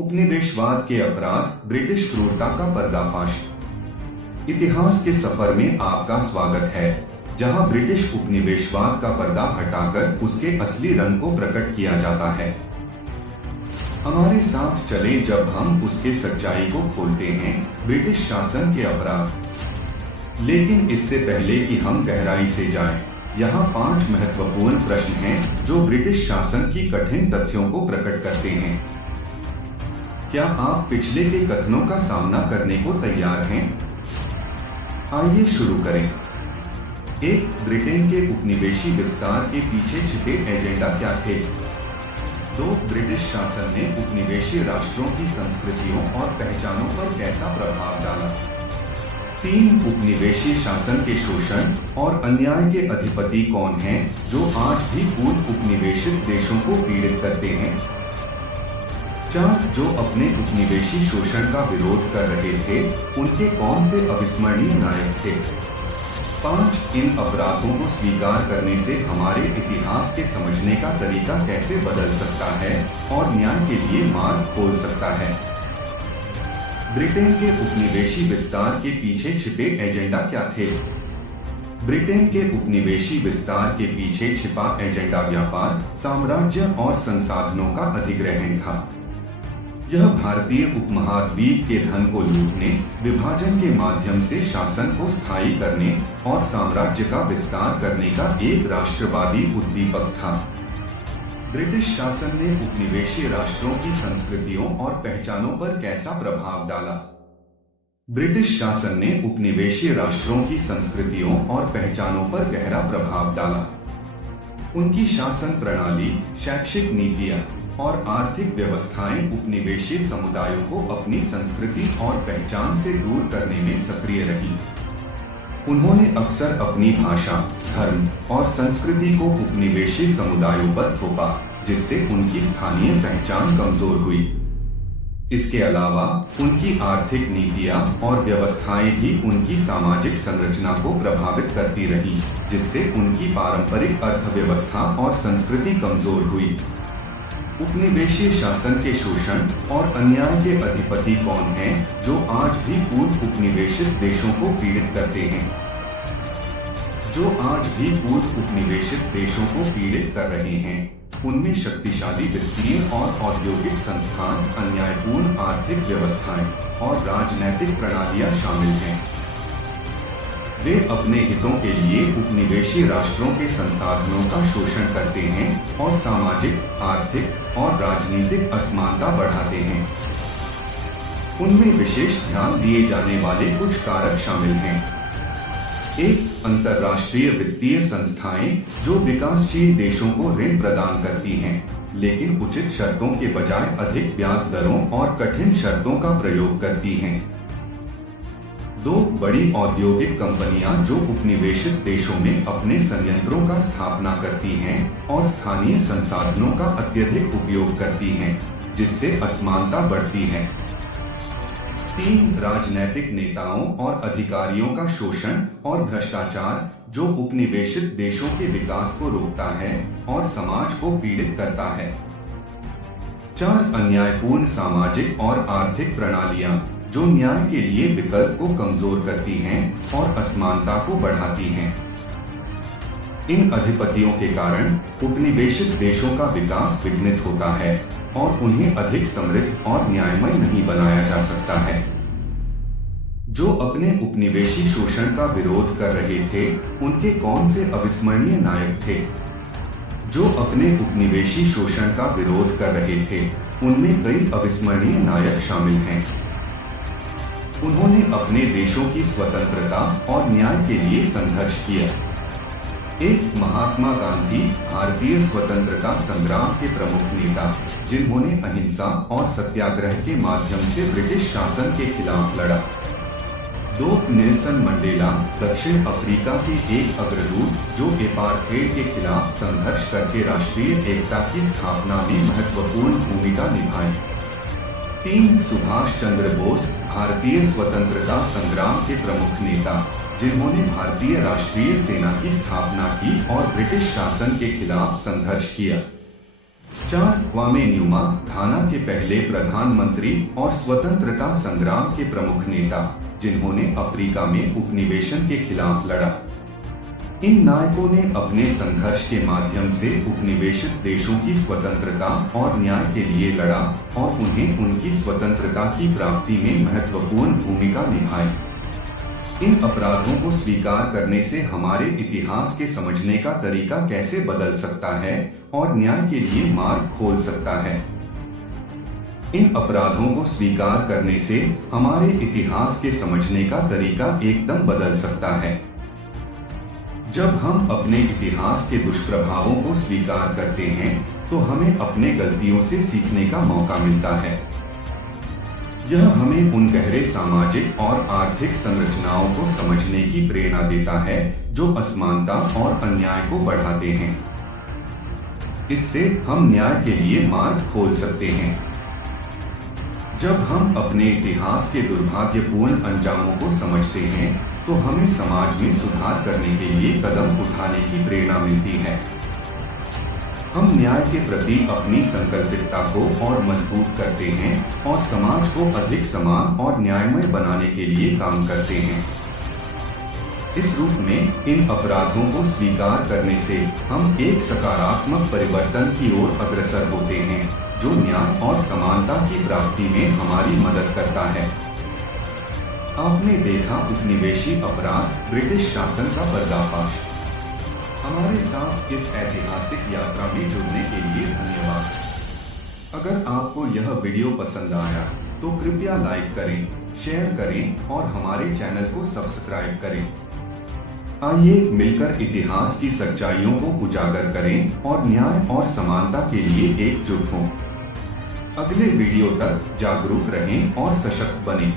उपनिवेशवाद के अपराध, ब्रिटिश क्रूरता का पर्दाफाश। इतिहास के सफर में आपका स्वागत है, जहां ब्रिटिश उपनिवेशवाद का पर्दा हटाकर उसके असली रंग को प्रकट किया जाता है। हमारे साथ चलें जब हम उसके सच्चाई को खोलते हैं, ब्रिटिश शासन के अपराध। लेकिन इससे पहले कि हम गहराई से जाएं, यहाँ 5 महत्वपूर्ण प्रश्न हैं जो ब्रिटिश शासन की कठिन तथ्यों को प्रकट करते हैं। क्या आप पिछले के कथनों का सामना करने को तैयार हैं? आइए शुरू करें। 1. ब्रिटेन के उपनिवेशी विस्तार के पीछे छिपे एजेंडा क्या थे? 2. ब्रिटिश शासन ने उपनिवेशी राष्ट्रों की संस्कृतियों और पहचानों पर कैसा प्रभाव डाला? 3. उपनिवेशी शासन के शोषण और अन्याय के अधिपति कौन हैं, जो आज भी पूर्व उपनिवेशित देशों को पीड़ित करते हैं? 4. जो अपने उपनिवेशी शोषण का विरोध कर रहे थे, उनके कौन से अविस्मरणीय नायक थे? 5. इन अपराधों को स्वीकार करने से हमारे इतिहास के समझने का तरीका कैसे बदल सकता है और न्याय के लिए मार्ग खोल सकता है। ब्रिटेन के उपनिवेशी विस्तार के पीछे छिपे एजेंडा क्या थे? ब्रिटेन के उपनिवेशी विस्तार के पीछे छिपा एजेंडा व्यापार, साम्राज्य और संसाधनों का अधिग्रहण था। यह भारतीय उपमहाद्वीप के धन को लूटने, विभाजन के माध्यम से शासन को स्थायी करने और साम्राज्य का विस्तार करने का एक राष्ट्रवादी उद्दीपक था। ब्रिटिश शासन ने उपनिवेशी राष्ट्रों की संस्कृतियों और पहचानों पर कैसा प्रभाव डाला? ब्रिटिश शासन ने उपनिवेशी राष्ट्रों की संस्कृतियों और पहचानों पर गहरा प्रभाव डाला। उनकी शासन प्रणाली, शैक्षिक नीतियां और आर्थिक व्यवस्थाएं उपनिवेशी समुदायों को अपनी संस्कृति और पहचान से दूर करने में सक्रिय रही। उन्होंने अक्सर अपनी भाषा, धर्म और संस्कृति को उपनिवेशी समुदायों पर थोपा, जिससे उनकी स्थानीय पहचान कमजोर हुई। इसके अलावा उनकी आर्थिक नीतियां और व्यवस्थाएं भी उनकी सामाजिक संरचना को प्रभावित करती रही, जिससे उनकी पारंपरिक अर्थव्यवस्था और संस्कृति कमजोर हुई। उपनिवेशी शासन के शोषण और अन्याय के अधिपति कौन हैं, जो आज भी पूर्व उपनिवेशित देशों को पीड़ित करते हैं? जो आज भी पूर्व उपनिवेशित देशों को पीड़ित कर रहे हैं, उनमें शक्तिशाली वित्तीय और औद्योगिक संस्थान, अन्यायपूर्ण आर्थिक व्यवस्थाएं और राजनैतिक प्रणालियां शामिल हैं। वे अपने हितों के लिए उपनिवेशी राष्ट्रों के संसाधनों का शोषण करते हैं और सामाजिक, आर्थिक और राजनीतिक असमानता बढ़ाते हैं। उनमें विशेष ध्यान दिए जाने वाले कुछ कारक शामिल हैं। 1. अंतर्राष्ट्रीय वित्तीय संस्थाएं, जो विकासशील देशों को ऋण प्रदान करती हैं, लेकिन उचित शर्तों के बजाय अधिक ब्याज दरों और कठिन शर्तों का प्रयोग करती हैं। 2. बड़ी औद्योगिक कंपनियां, जो उपनिवेशित देशों में अपने संयंत्रों का स्थापना करती हैं और स्थानीय संसाधनों का अत्यधिक उपयोग करती हैं, जिससे असमानता बढ़ती है। 3. राजनैतिक नेताओं और अधिकारियों का शोषण और भ्रष्टाचार, जो उपनिवेशित देशों के विकास को रोकता है और समाज को पीड़ित करता है। 4. अन्यायपूर्ण सामाजिक और आर्थिक प्रणालियां, जो न्याय के लिए विकल्प को कमजोर करती हैं और असमानता को बढ़ाती हैं। इन अधिपतियों के कारण उपनिवेशित देशों का विकास विघ्नित होता है और उन्हें अधिक समृद्ध और न्यायमय नहीं बनाया जा सकता है। जो अपने उपनिवेशी शोषण का विरोध कर रहे थे, उनके कौन से अविस्मरणीय नायक थे? जो अपने उपनिवेशी शोषण का विरोध कर रहे थे, उनमें कई अविस्मरणीय नायक शामिल हैं। उन्होंने अपने देशों की स्वतंत्रता और न्याय के लिए संघर्ष किया। 1. महात्मा गांधी, भारतीय स्वतंत्रता संग्राम के प्रमुख नेता, जिन्होंने अहिंसा और सत्याग्रह के माध्यम से ब्रिटिश शासन के खिलाफ लड़ा। 2. नेल्सन मंडेला, दक्षिण अफ्रीका के एक अग्रदूत, जो एपार्थेड के खिलाफ संघर्ष करके राष्ट्रीय एकता की स्थापना में महत्वपूर्ण भूमिका निभाई। 3. सुभाष चंद्र बोस, भारतीय स्वतंत्रता संग्राम के प्रमुख नेता, जिन्होंने भारतीय राष्ट्रीय सेना की स्थापना की और ब्रिटिश शासन के खिलाफ संघर्ष किया। 4. क्वामे न्यूमा, घाना के पहले प्रधानमंत्री और स्वतंत्रता संग्राम के प्रमुख नेता, जिन्होंने अफ्रीका में उपनिवेशन के खिलाफ लड़ा। इन नायकों ने अपने संघर्ष के माध्यम से उपनिवेशित देशों की स्वतंत्रता और न्याय के लिए लड़ा और उन्हें उनकी स्वतंत्रता की प्राप्ति में महत्वपूर्ण भूमिका निभाई। इन अपराधों को स्वीकार करने से हमारे इतिहास के समझने का तरीका कैसे बदल सकता है और न्याय के लिए मार्ग खोल सकता है। इन अपराधों को स्वीकार करने से हमारे इतिहास के समझने का तरीका एकदम बदल सकता है। जब हम अपने इतिहास के दुष्प्रभावों को स्वीकार करते हैं तो हमें अपने गलतियों से सीखने का मौका मिलता है। यह हमें उन गहरे सामाजिक और आर्थिक संरचनाओं को समझने की प्रेरणा देता है जो असमानता और अन्याय को बढ़ाते हैं। इससे हम न्याय के लिए मार्ग खोल सकते हैं। जब हम अपने इतिहास के दुर्भाग्यपूर्ण अंजामों को समझते हैं तो हमें समाज में सुधार करने के लिए कदम उठाने की प्रेरणा मिलती है। हम न्याय के प्रति अपनी संकल्पितता को और मजबूत करते हैं और समाज को अधिक समान और न्यायमय बनाने के लिए काम करते हैं। इस रूप में इन अपराधों को स्वीकार करने से हम एक सकारात्मक परिवर्तन की ओर अग्रसर होते हैं जो न्याय और समानता की प्राप्ति में हमारी मदद करता है। आपने देखा उपनिवेशी अपराध ब्रिटिश शासन का पर्दाफाश। हमारे साथ इस ऐतिहासिक यात्रा में जुड़ने के लिए धन्यवाद। अगर आपको यह वीडियो पसंद आया तो कृपया लाइक करें, शेयर करें और हमारे चैनल को सब्सक्राइब करें। आइए मिलकर इतिहास की सच्चाइयों को उजागर करें और न्याय और समानता के लिए एकजुट हों। अगले वीडियो तक जागरूक रहें और सशक्त बनें।